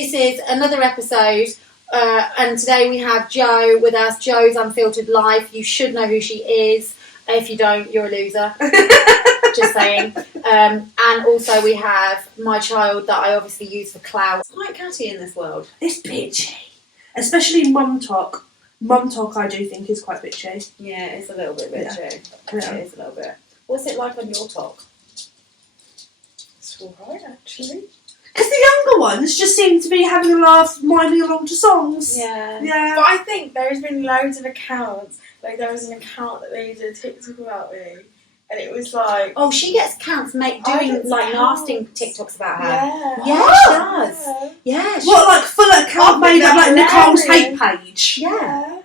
This is another episode, and today we have Jo with us. Jo's Unfiltered Life. You should know who she is. If you don't, you're a loser. Just saying. And also we have my child that I obviously use for clout. It's quite catty in this world. It's bitchy. Especially mum talk. Mum talk I do think is quite bitchy. Yeah, it's a little bit bitchy. Yeah. It is a little bit. What's it like on your talk? It's alright, actually. Because the younger ones just seem to be having a laugh, miming along to songs. Yeah. Yeah. But I think there's been loads of accounts. Like, there was an account that they did a TikTok about me. And it was like... Oh, she gets counts doing like nasty TikToks about her. Yeah. Yeah, she does. Yeah. What, like full account made of like Nicole's hate page? Yeah.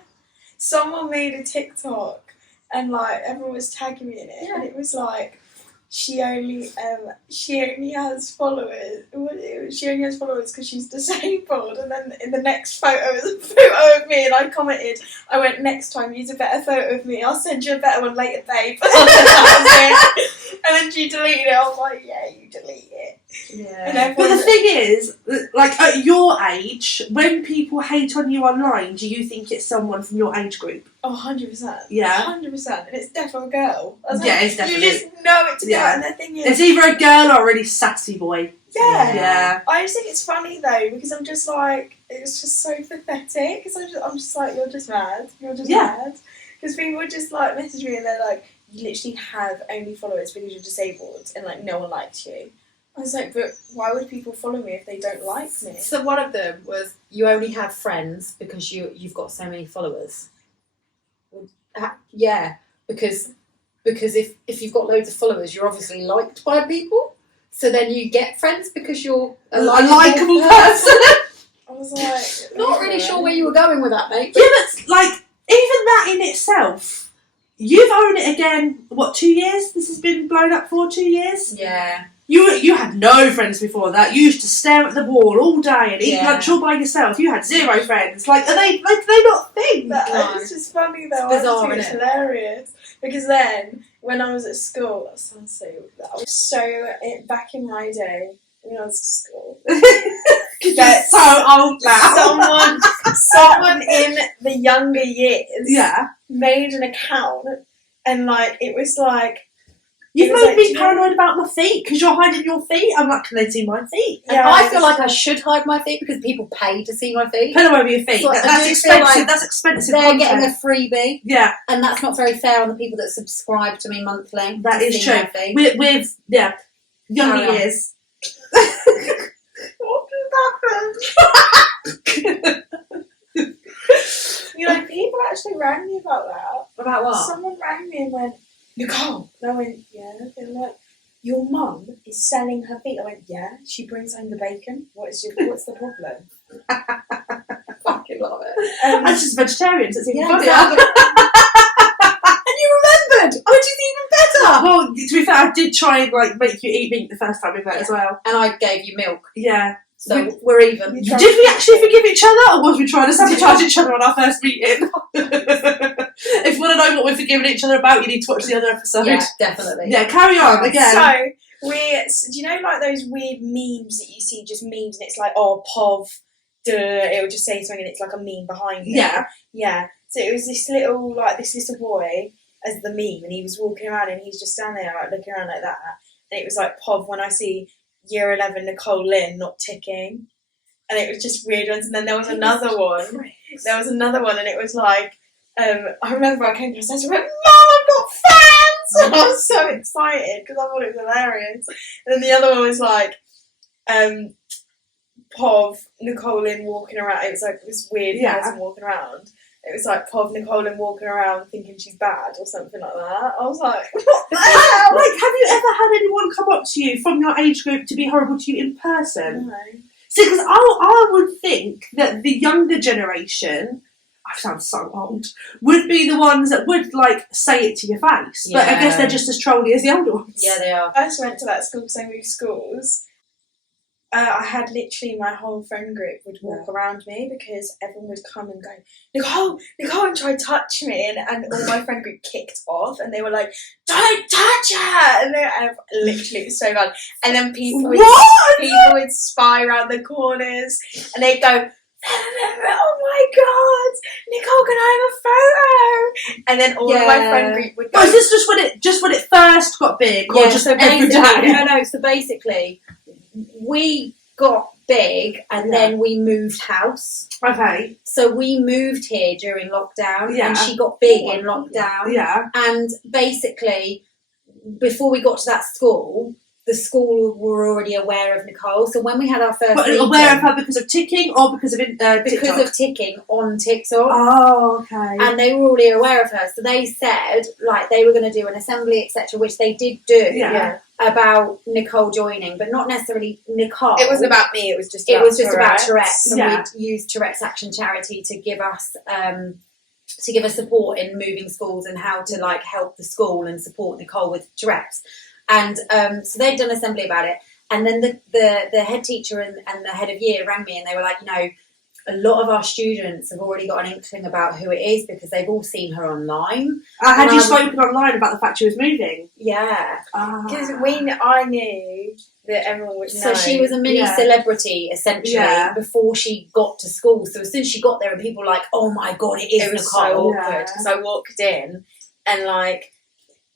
Someone made a TikTok and like everyone was tagging me in it. And it was like... She only has followers. She only has followers because she's disabled. And then in the next photo was a photo of me, and I commented. I went, next time use a better photo of me. I'll send you a better one later, babe. And then she deleted it. I was like, yeah, you delete it. Yeah. But the thing is, like at your age, when people hate on you online, do you think it's someone from your age group? Oh, 100%. Yeah. 100%. And it's definitely a girl. Yeah, it's definitely. You just know it's a girl. And the thing is... It's either a girl or a really sassy boy. Yeah. Yeah. I just think it's funny though, because I'm just like, it's just so pathetic. Because I'm just like, you're just mad. You're just mad. Because people would just like message me and they're like, you literally have only followers because you're disabled and like no one likes you. I was like, but why would people follow me if they don't like me? So one of them was, you only have friends because you've got so many followers. Yeah, because if you've got loads of followers, you're obviously liked by people. So then you get friends because you're a likeable person. I was like... Not really sure where you were going with that, mate. Yeah, but like, even that in itself, you've owned it again, what, 2 years? This has been blown up for 2 years? Yeah. You had no friends before that. You used to stare at the wall all day and eat lunch all by yourself. You had zero friends. Like, are they not things? It's just funny though. It's bizarre, I think it's hilarious. Because then, when I was at school, that sounds so... I was so... Back in my day, when I was at school... You're so old now. Someone in the younger years yeah. made an account and like, it was like... You've made me paranoid about my feet because you're hiding your feet. I'm like, can they see my feet? And I feel like I should hide my feet because people pay to see my feet. Put over your feet. So that's expensive. Like that's expensive. They're content. getting a freebie. Yeah. And that's not very fair on the people that subscribe to me monthly. That is true. With younger years. What did happen? You know, people actually rang me about that. About what? Someone rang me and went, Nicole. And I went, yeah. They were like, your mum is selling her feet. I went, yeah. She brings home the bacon. What's the problem? Fucking love it. I'm just vegetarian, so it's even funnier. Exactly. And you remembered, which is even better. Well, to be fair, I did try and like make you eat meat the first time we met as well. And I gave you milk. Yeah. So we're even. Did we actually forgive each other, or was we trying to sabotage each other on our first meeting? If you want to know what we're forgiving each other about, you need to watch the other episode. Yeah, definitely. Yeah, carry on again. So, do you know like those weird memes that you see, just memes, and it's like, oh, POV, it'll just say something and it's like a meme behind it. Yeah. Yeah. So it was this little boy as the meme, and he was walking around and he's just standing there like looking around like that. And it was like, POV, when I see Year 11 Nicole Lynn not ticking. And it was just weird ones. And then there was another one. There was another one, and it was like, I remember I came to the stage and went, Mum, I've got fans! And I was so excited because I thought it was hilarious. And then the other one was like, POV, Nicole Lynn walking around. It was like this weird person walking around. It was like POV, Nicole Lynn walking around thinking she's bad or something like that. I was like, what the hell? Like, have you ever had anyone come up to you from your age group to be horrible to you in person? No. See, because I would think that the younger generation, I sound so old, would be the ones that would, like, say it to your face. But I guess they're just as trolly as the older ones. Yeah, they are. I just went to that school because I moved schools. I had literally my whole friend group would walk around me because everyone would come and go, Nicole, and try to touch me, and all my friend group kicked off, and they were like, don't touch her, and literally it was so bad. And then people would spy around the corners, and they'd go, oh my god, Nicole, can I have a photo? And then all of my friend group would go. Was this just when it first got big, or just every day? No. So basically, we got big and then we moved house. Okay. So we moved here during lockdown and she got big in lockdown. Yeah. And basically, before we got to that school, the school were already aware of Nicole. So when we had our first meeting, aware of her because of ticking or because of because of ticking on TikTok. Oh, okay. And they were already aware of her. So they said, like, they were going to do an assembly, etc., which they did do. Yeah. About Nicole joining, but not necessarily Nicole. It wasn't about me. It was just about Tourette's, and we used Tourette's Action Charity to give us support in moving schools and how to like help the school and support Nicole with Tourette's. And so they'd done assembly about it, and then the head teacher and the head of year rang me, and they were like, a lot of our students have already got an inkling about who it is because they've all seen her online. Had you spoken online about the fact she was moving? Yeah. Because I knew that everyone would know. So she was a mini celebrity, essentially, before she got to school. So as soon as she got there and people were like, oh my God, it is Nicole. It was so awkward because I walked in and like,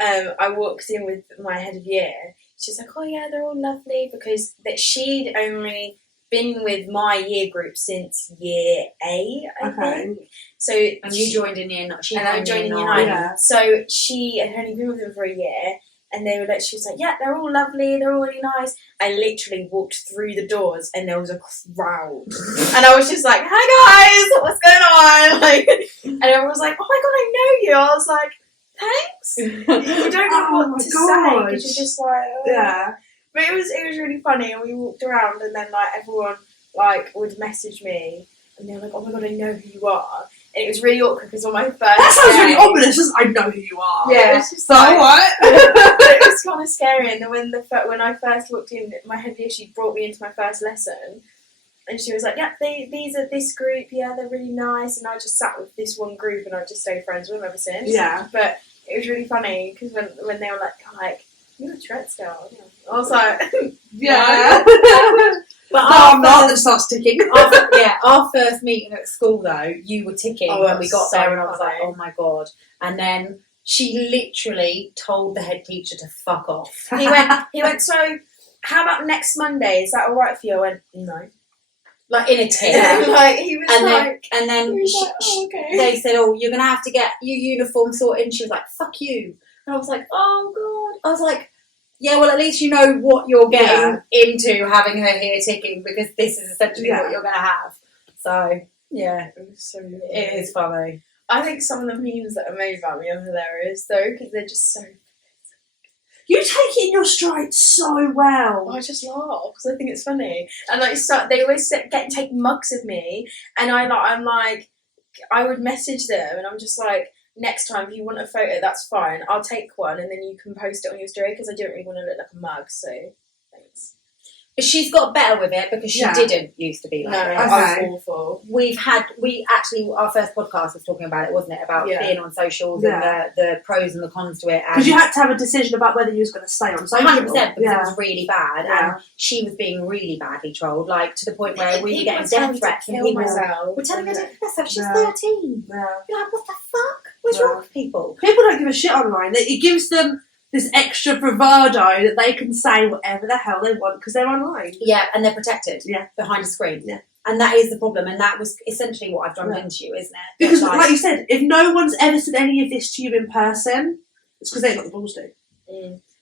I walked in with my head of year. She's like, oh yeah, they're all lovely because she'd only been with my year group since year 8, I think. So and you joined in year 9. And I joined in year 9. Yeah. So she had only been with them for a year, and she was like, yeah, they're all lovely, they're all really nice. I literally walked through the doors, and there was a crowd, and I was just like, hi guys, what's going on? Like, and everyone was like, oh my God, I know you. I was like, thanks. You don't know what to say because you're just like, yeah. But it was really funny, and we walked around, and then like everyone like would message me, and they were like, "Oh my God, I know who you are," and it was really awkward because on my first that sounds really ominous. I know who you are. Yeah, it was just so like, what? It was kind of scary. And then when I first walked in, my head teacher, she brought me into my first lesson, and she was like, "Yeah, these are this group. Yeah, they're really nice." And I just sat with this one group, and I just stayed friends with them ever since. Yeah, but it was really funny because when they were like. You're a Tourette's girl. I was like, yeah. But I'm not. That starts ticking. Our first meeting at school, though, you were ticking when we got there, and I was like, oh my God. And then she literally told the head teacher to fuck off. He went, so how about next Monday? Is that all right for you? I went, no. Like in a tin. Like he was and then okay. They said, oh, you're going to have to get your uniform sorted. And she was like, fuck you. And I was like, oh God. I was like, yeah, well, at least you know what you're getting into having her here ticking because this is essentially what you're going to have. So, yeah. It was so weird. It is funny. I think some of the memes that are made about me are hilarious, though, because they're just so... You take it in your stride so well. I just laugh because I think it's funny. And like, so they always take mugs of me, and I'm like, I would message them, and I'm just like, next time, if you want a photo, that's fine. I'll take one, and then you can post it on your story because I don't really want to look like a mug. So, thanks. But she's got better with it because she didn't used to be like that. I was awful. Our first podcast was talking about it, wasn't it? About being on socials and the pros and the cons to it. Because you had to have a decision about whether you was going to stay on social. 100% because it was really bad, and she was being really badly trolled, like to the point where we were getting death threats and people were telling her to kill herself. She's 13. Yeah. You're like, what the fuck? What's wrong with people? People don't give a shit online. It gives them this extra bravado that they can say whatever the hell they want because they're online. Yeah, and they're protected behind a screen. Yeah. And that is the problem, and that was essentially what I've drummed into you, isn't it? Because, like you said, if no one's ever said any of this to you in person, it's because they ain't got the balls to.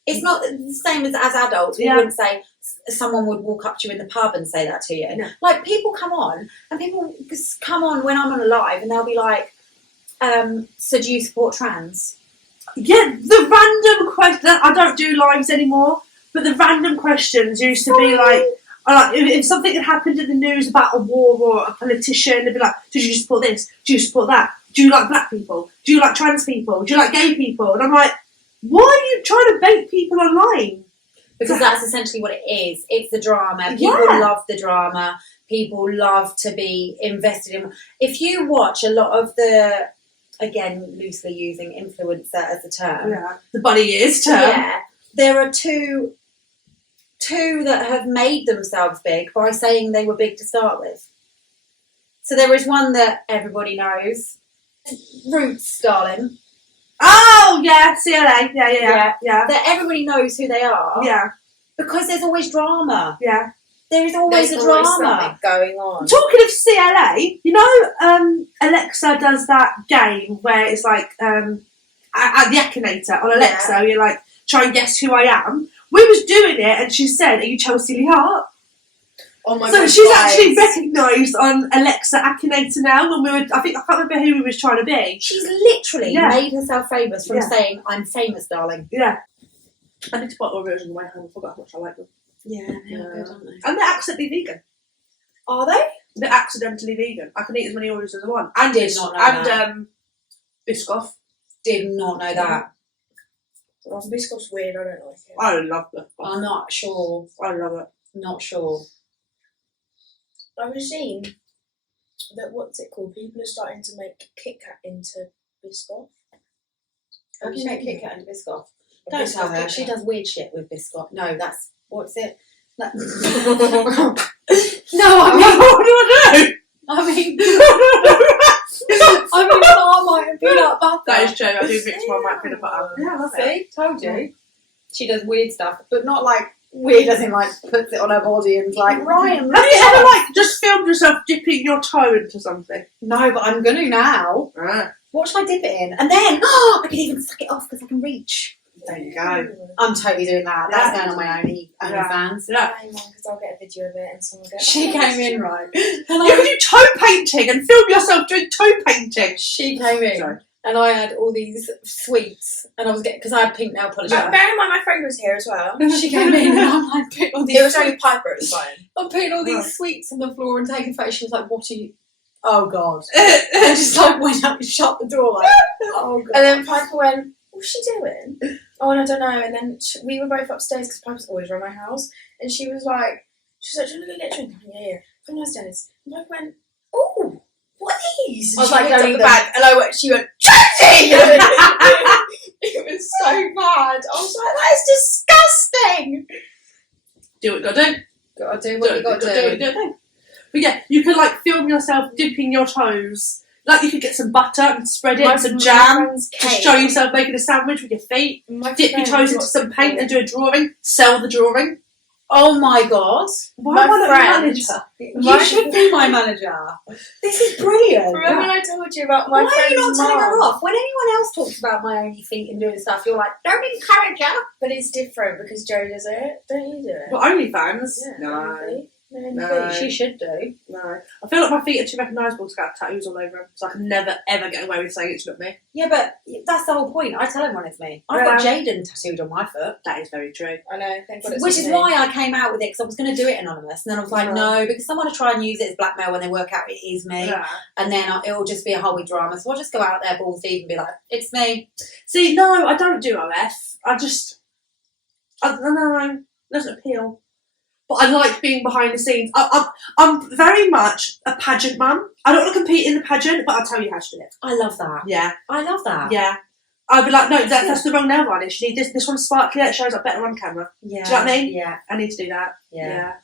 It's not the same as adults. We wouldn't say someone would walk up to you in the pub and say that to you. No. Like, people come on when I'm on a live, and they'll be like, so do you support trans? Yeah, the random question. I don't do lives anymore, but the random questions used to be like, if something had happened in the news about a war or a politician, they'd be like, do you support this? Do you support that? Do you like black people? Do you like trans people? Do you like gay people? And I'm like, why are you trying to bait people online? Because that's essentially what it is. It's the drama. People love the drama. People love to be invested in. If you watch a lot of the, again, loosely using influencer as a term. Yeah. The bunny ears term. Yeah. There are two that have made themselves big by saying they were big to start with. So there is one that everybody knows. Roots, darling. Oh, yeah, CLA. Yeah. That everybody knows who they are. Yeah. Because there's always drama. Yeah. There is always There's a always drama something going on. Talking of CLA, you know, Alexa does that game where it's like at the Akinator on Alexa, you're like, try and guess who I am. We was doing it and she said, are you Chelsea Lee Hart? Oh my So God, she's guys. actually recognised on Alexa Akinator now when we were, I can't remember who we was trying to be. She's literally Yeah. made herself famous from Yeah. saying, I'm famous, darling. Yeah. I need to buy Oreos on the way home. I forgot how much I like them. Yeah, Yeah. good, aren't they? And they're accidentally vegan. Are they? They're accidentally vegan. I can eat as many Oreos as I want. And Did not know that. Biscoff. Did not know that. Well, Biscoff's weird, I don't like it. I love Biscoff. I'm not sure. I love it. Not sure. I've seen that, what's it called? People are starting to make Kit Kat into Biscoff. How can you make Kit Kat into Biscoff? A Don't Biscoff tell her. Kit She Kat. does weird shit with Biscoff. No, that's... What's it? That... No, I mean... What do I do? I mean... I mean, Marmite and peanut butter. That is true. I do mix my white peanut butter. Yeah, I love it. See? Told you. She does weird stuff, but not like... Weird as in, like, puts it on her body and is like, Ryan, Have you ever, like, just filmed yourself dipping your toe into something? No, but I'm going to now. Ah, What should I dip it in? And then, I can even suck it off because I can reach. there you go. I'm totally doing that. That's Yeah. going on my OnlyFans. Yeah. Because I'll get a video of it and someone will go, She came in, right? And You can do toe painting and film yourself doing toe painting. she came in, Sorry. and I had all these sweets, and I was getting, because I had pink nail polish on. Bear in mind my friend was here as well. She came in, and I'm like, putting all It these, was only Piper at the time. I'm putting all these Right. sweets on the floor and taking photos. She was like, what are you? Oh, God. I just like went up and shut the door, like, oh, God. And then Piper went, what's she doing? Oh, and I don't know. And then we were both upstairs because Piper's always around my house. And she was like, do you want to go get a drink? Yeah. Come downstairs. And Piper went, oh, what are these? And I was she like, picked up don't the eat bag. And I went, she went, Tracy! It was so bad. I was like, that is disgusting. Do what you gotta do. Gotta do what you gotta do. do. But yeah, you could like film yourself dipping your toes. Like you could get some butter and spread it, and some jam. Just show yourself making a sandwich with your feet. Dip your toes into some paint and do a drawing. Sell the drawing. Oh, my God. Why am I not your friend- manager? You should be my manager. This is brilliant. Remember when I told you about my Why are friend's you not telling her mum? off? When anyone else talks about my only feet and doing stuff, you're like, don't encourage her. But it's different because Joe does it. Don't you do it? But OnlyFans? Yeah, No. No. She should do. No. I feel like my feet are too recognisable to get tattoos all over them, so I can never ever get away with saying it's not me. Yeah, but that's the whole point. I tell everyone it's me. I've got Yeah. Jaden tattooed on my foot. That is very true. I know. Thank God it's Which not is me. why I came out with it, because I was going to do it anonymous. And then I was like, no, because someone will try and use it as blackmail when they work out it is me. Yeah. And then it'll just be a whole week drama. So I'll just go out there balls deep and be like, it's me. See, no, I don't do OF. I don't know. It doesn't appeal. But I like being behind the scenes. I'm very much a pageant mum. I don't want to compete in the pageant, but I'll tell you how to do it. I love that. Yeah. I love that. Yeah. I'd be like, no, that's the wrong nail varnish. You need this. This one's sparkly. It shows up better on camera. Yeah. Do you know what I mean? Yeah. I need to do that. Yeah.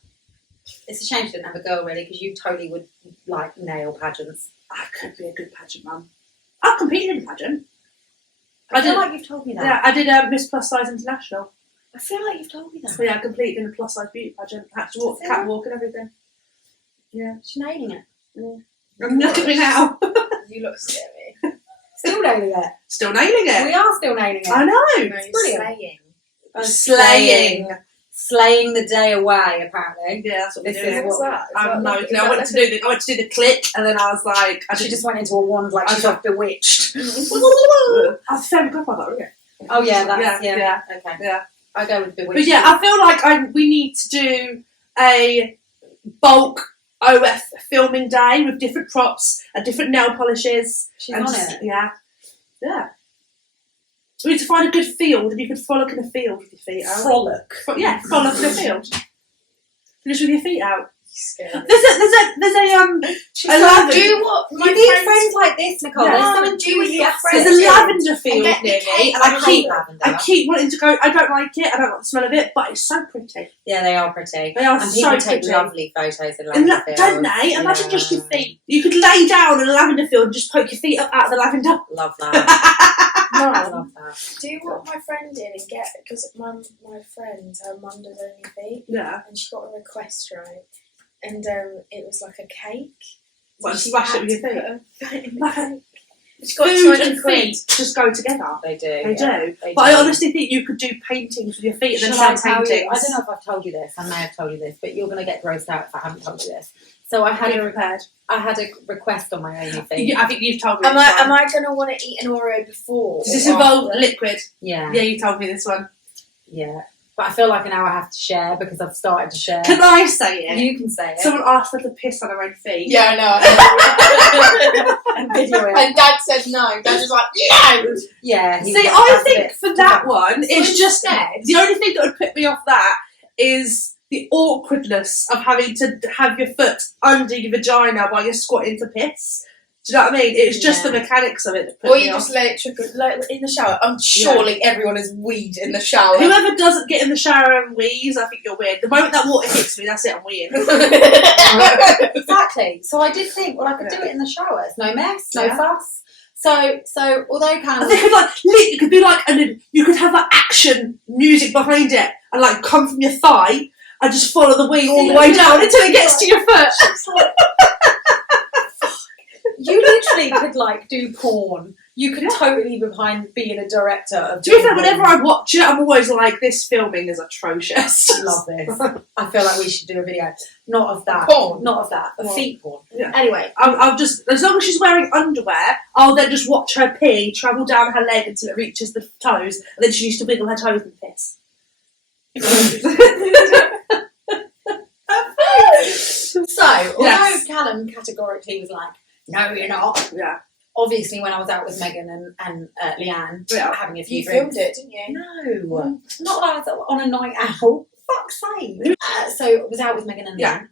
It's a shame she didn't have a girl, really, because you totally would like nail pageants. I could be a good pageant mum. I've competed in a pageant. I feel like you've told me that. Yeah, I did Miss Plus Size International. I feel like you've told me that. So yeah, I competed in a plus size beauty pageant. I had to walk, catwalk and everything. Yeah. She's nailing it. And look at me now. You look scary. Still nailing it. Still nailing it. We are still nailing it. I know. No, you're brilliant. slaying. Slaying. Slaying the day away, apparently. Yeah, that's what This we're doing. is What's what- that? I have no clue. I went to do the click, and then I was like, She just went into a wand like she's off Bewitched. I was fairly good by that, really. Oh, yeah, that's, Yeah. Okay. Yeah. I go with Bewitched. But yeah, I feel like we need to do a bulk OF filming day with different props and different nail polishes. She's and on just- it. Yeah. Yeah. We need to find a good field, and you could frolic in a field with your feet out. Frolic. Frolic in a field. Just with your feet out. Scary. There's a She's I like, love it. do what my You need friends friends like this, Nicole. Yeah. There's No, something to do with your friends. There's a lavender field get near the me, cake. and I lavender. keep wanting to go. I don't like it. I don't like the smell of it, but it's so pretty. Yeah, they are pretty. They are And so people take pretty. lovely photos in And lavender fields. don't they? Imagine Yeah. just your feet. You could lay down in a lavender field and just poke your feet up out of the lavender. Love that. I love that. do what my friend did and get, because my friend, her mum does only feet, Yeah. and she got a request, right? And it was like a cake. Well, So she smash it had with your to feet. put her foot in the Like, cake. She got food 200 and quid. feet just go together. They do. They yeah. do. They But I do. honestly think you could do paintings with your feet and then Shall I sell tell you? paintings. I don't know if I've told you this. I may have told you this, but you're going to get grossed out if I haven't told you this. So I had a request on my OnlyFans. I think you've told me. Am I going to want to eat an Oreo before? Does this or involve after? liquid? Yeah, Yeah, you told me this one. yeah. But I feel like now I have to share because I've started to share. Can I say it? You can say it. Someone asked her to piss on her own feet. Yeah, I know. And video it. And Dad said no. Dad was like, no! Yeah. he See, was like, I "That's think it." for that one, it's So just instead- the only thing that would put me off that is the awkwardness of having to have your foot under your vagina while you're squatting to piss. Do you know what I mean? It's just Yeah. the mechanics of it that put Or me you off. just let it trickle like, in the shower. Surely everyone has weed in the shower. Whoever doesn't get in the shower and wheeze, I think you're weird. The moment that water hits me, that's it, I'm weird. Exactly. So I did think, well, I could do it in the shower. It's no mess, no Yeah. fuss. So although And Callum, they could it could be like, and then you could have like action music behind it and like come from your thigh and just follow the wing all the way down until it gets to your foot. you literally could like do porn. You could totally be behind being a director of. To be fair, whenever I watch it, I'm always like, this filming is atrocious. love this. I feel like we should do a video, not of that, Porn? not of that, of What? feet porn. Yeah. Anyway, I'll just, as long as she's wearing underwear, I'll then just watch her pee travel down her leg until it reaches the toes, and then she used to wiggle her toes and piss. so although Yes. Callum categorically was like, "No, you're not." Yeah. Obviously, when I was out with Megan and Leanne having a few You drinks, filmed it, didn't you? No, not when I was on a night out. Fuck's sake. So I was out with Megan and Leanne, Yeah.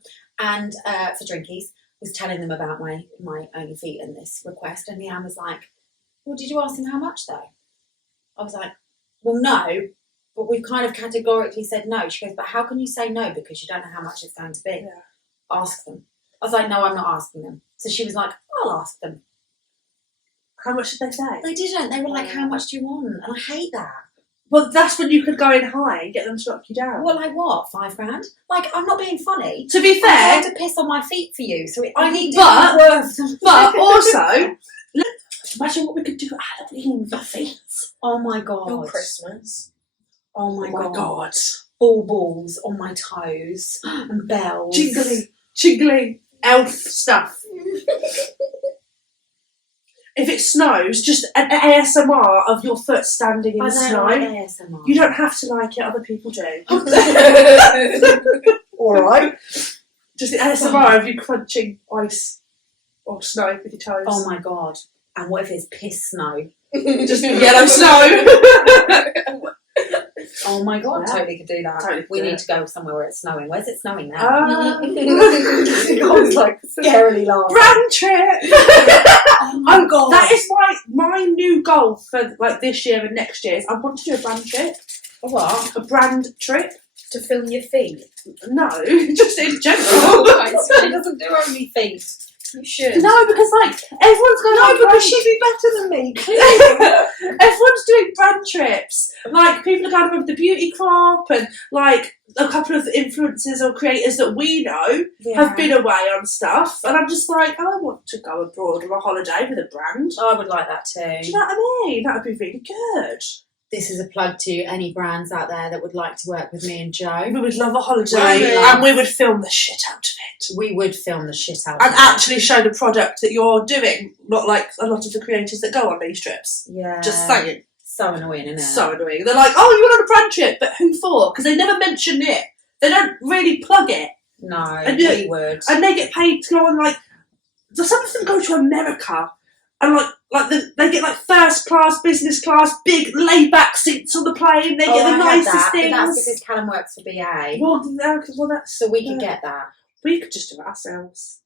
and for drinkies, was telling them about my only feet and this request, and Leanne was like, "Well, did you ask them how much though?" I was like, "Well, no, but we've kind of categorically said no." She goes, "But how can you say no because you don't know how much it's going to be? Yeah. Ask them." I was like, "No, I'm not asking them." So she was like, "I'll ask them." How much did they say? They didn't. They were like, "How much do you want?" And I hate that. Well, that's when you could go in high and get them to knock you down. Well, like what? $5,000? Like, I'm not being funny. To be I fair, had to piss on my feet for you, so I need to But- be worth. but also, imagine what we could do at Halloween with our feet. Oh my god! Or Christmas. Oh my, Oh my god. Ball balls on my toes and bells. Jingly, elf stuff. If it snows, just an ASMR of your foot standing in I the don't snow. like ASMR. You don't have to like it, other people do. All right. Just the ASMR of you crunching ice or snow with your toes. Oh my god! And what if it's piss snow? Just yellow snow. Oh my god! Yeah. Totally could do that. Totally could we do need it. to go somewhere where it's snowing. Where's it snowing now? Nicole's like scarily laughing. brand trip. Oh my god! That is my new goal for like this year and next year. Is I want to do a brand trip. what? A brand trip? To film your feet. No, just in general. She doesn't do only feet. You should. No, because like everyone's going. No, on because brand- she'd be better than me. Everyone's doing brand trips. Like people are going with the beauty crop, and like a couple of influencers or creators that we know have been away on stuff. And I'm just like, I want to go abroad on a holiday with a brand. I would like that Do too. you know what I mean? That would be really good. This is a plug to any brands out there that would like to work with me and Joe. We would love a holiday, Really? and we would film the shit out of it. We would film the shit out And of it. actually show the product that you're doing, not like a lot of the creators that go on these trips. Yeah. Just saying. So annoying, isn't it? So annoying. They're like, oh, you went on a brand trip, but who for? Because they never mention it. They don't really plug it. No, And we would. And they get paid to go on, like, so some of them go to America And they get like first class, business class, big laid back seats on the plane. They get the nicest things. But that's because Callum works for BA. Well, that's So we could get that. We could just do it ourselves.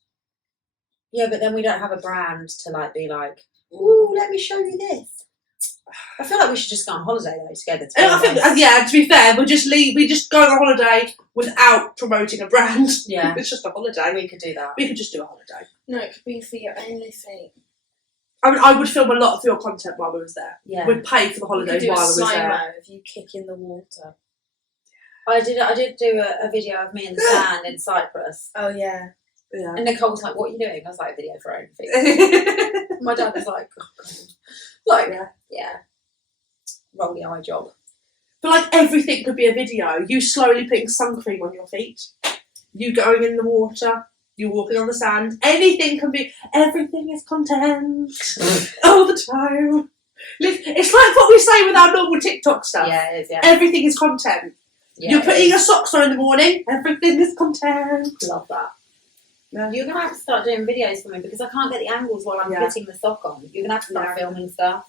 Yeah, but then we don't have a brand to like be like, ooh, let me show you this. I feel like we should just go on holiday though together. I think, to be fair, we just go on a holiday without promoting a brand. Yeah. It's just a holiday. We could do that. We could just do a holiday. No, it could be for your only thing. I mean, I would film a lot of your content while we was there. Yeah. We'd pay for the holidays while we was there. Slow-mo of you kicking the water. I did do a video of me in the sand in Cyprus. Oh, yeah. Yeah. And Nicole was like, what are you doing? I was like, a video for our own feed. My dad was like, oh, God. Like, yeah. Roll the eye job. But like everything could be a video. You slowly putting sun cream on your feet. You going in the water. You walking on the sand. Anything can be. Everything is content. All the time. It's like what we say with our normal TikTok stuff. Yeah, it is, yeah. Everything is content. Yeah, You're putting your socks on in the morning. Everything is content. Love that. Yeah. You're going to have to start doing videos for me because I can't get the angles while I'm putting the sock on. You're going to have to start filming stuff.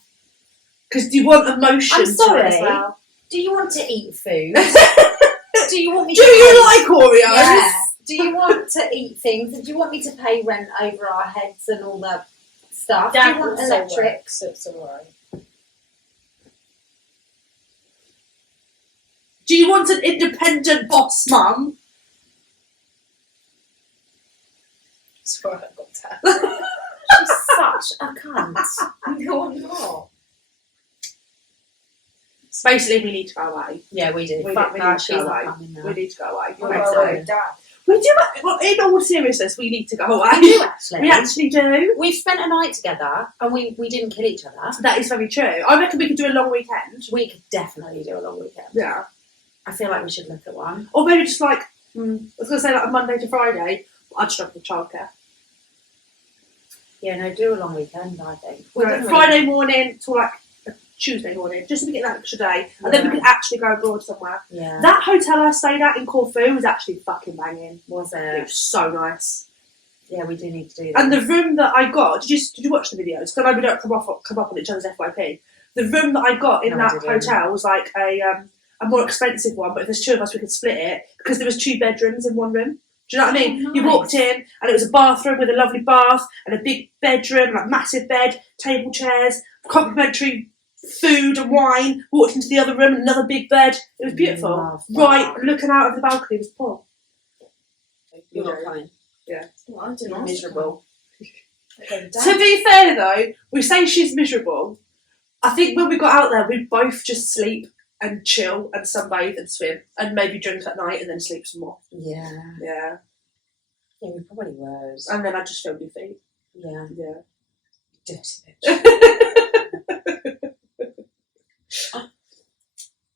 Because you want emotion. I'm sorry. to it as well. Do you want to eat food? Do you want me? Do you like Oreos? Yeah. Do you want to eat things? Do you want me to pay rent over our heads and all that stuff? Do you want electric? So it's alright. Do you want an independent boss mum? Sorry, I got that. She's such a cunt. No, I'm not. Basically, we need to go away. Yeah, we do. We Fuck need that. to She's go not away. coming now. We need to go away. You're Okay, well so- away, Dad. We do. Well, in all seriousness, we need to go away. We do actually. We actually do. We've spent a night together and we didn't kill each other. That is very true. I reckon we could do a long weekend. We could definitely do a long weekend. Yeah. I feel like we should look at one. Or maybe just like, I was going to say like a Monday to Friday. I'd struggle with childcare. Yeah, no, do a long weekend, I think. Right, Friday morning to like a Tuesday morning, just so we get that extra day. And then we could actually go abroad somewhere. Yeah. That hotel I stayed at in Corfu was actually fucking banging. Was It it? was so nice. Yeah, we do need to do that. And the room that I got, did you watch the videos? Because I know we don't come up on each other's FYP. The room that I got in No, I that didn't. hotel was like a more expensive one, but if there's two of us, we could split it because there was 2 bedrooms in one room. Do you know what I mean? Oh, You nice. walked in and it was a bathroom with a lovely bath and a big bedroom, like massive bed, table chairs, complimentary food and wine. Walked into the other room, another big bed. It was beautiful. Love that. Right, looking out of the balcony was Paul. You're not coming. Well, I'm doing You're miserable. Okay, Dad. To be fair though, we say she's miserable. I think when we got out there, we'd both just sleep and chill and sunbathe and swim and maybe drink at night and then sleep some more. Yeah. Yeah. Yeah, we probably would. And then I'd just film your feet. Yeah. Yeah. Dirty bitch.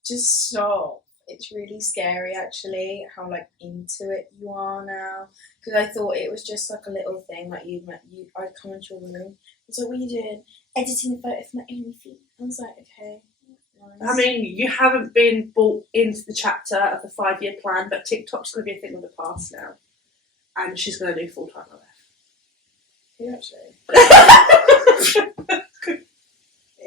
Just stop. It's really scary, actually, how like into it you are now. Because I thought it was just like a little thing, like I'd come into your room. It's like, what are you doing? Editing a photo for my only feed. I was like, okay. Nice. I mean, you haven't been brought into the chapter of the 5-year plan, but TikTok's going to be a thing of the past now. And she's going to do full-time life. Who actually?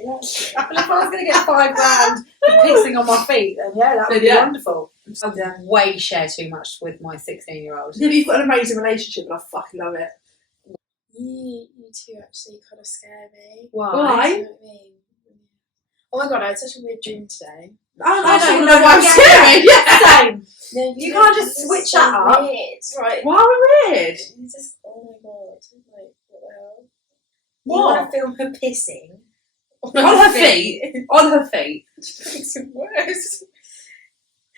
Well, if I was going to get £5 for pissing on my feet, then yeah, that would be wonderful. I way share too much with my 16-year-old. Yeah, but you've got an amazing relationship and I fucking love it. You two actually kind of scare me. Why? You know what I mean? Oh my god, I had such a weird dream today. I don't don't know know why I'm why. scary. Yeah. Same. No, You can't just you're switch so that up. Weird. Right. Why are we weird? You just, oh my god, like, what the hell? What? You want to film her pissing? On her feet. On her feet. It's worse.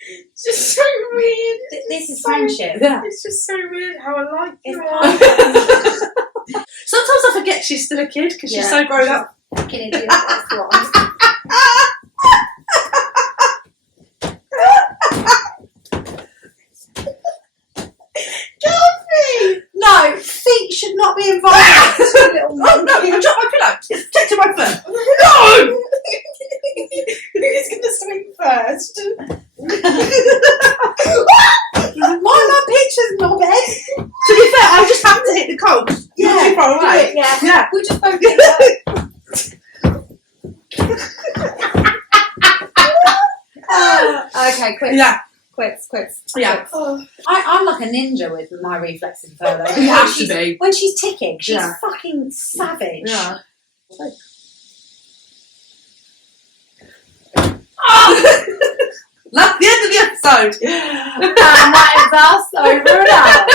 It's just so weird. This is So- friendship. Yeah. It's just so weird how I like It's you. Sometimes I forget she's still a kid because she's Yeah. so grown up. Fucking idiot. That's what. No, feet should not be involved. Oh no, you dropped my pillow. It's kicked to my foot. No! Who's going to swing first? Why are my pictures in your bed? To be fair, I just happened to hit the cold. Yeah. Not too far away. Yeah. Yeah. We just both did that. Yeah. Quits. Yeah. Oh. I'm like a ninja with my reflexes with her though. You have to be. When she's ticking, she's Yeah. fucking savage. Yeah. That's the end of the episode. And that is us over and out.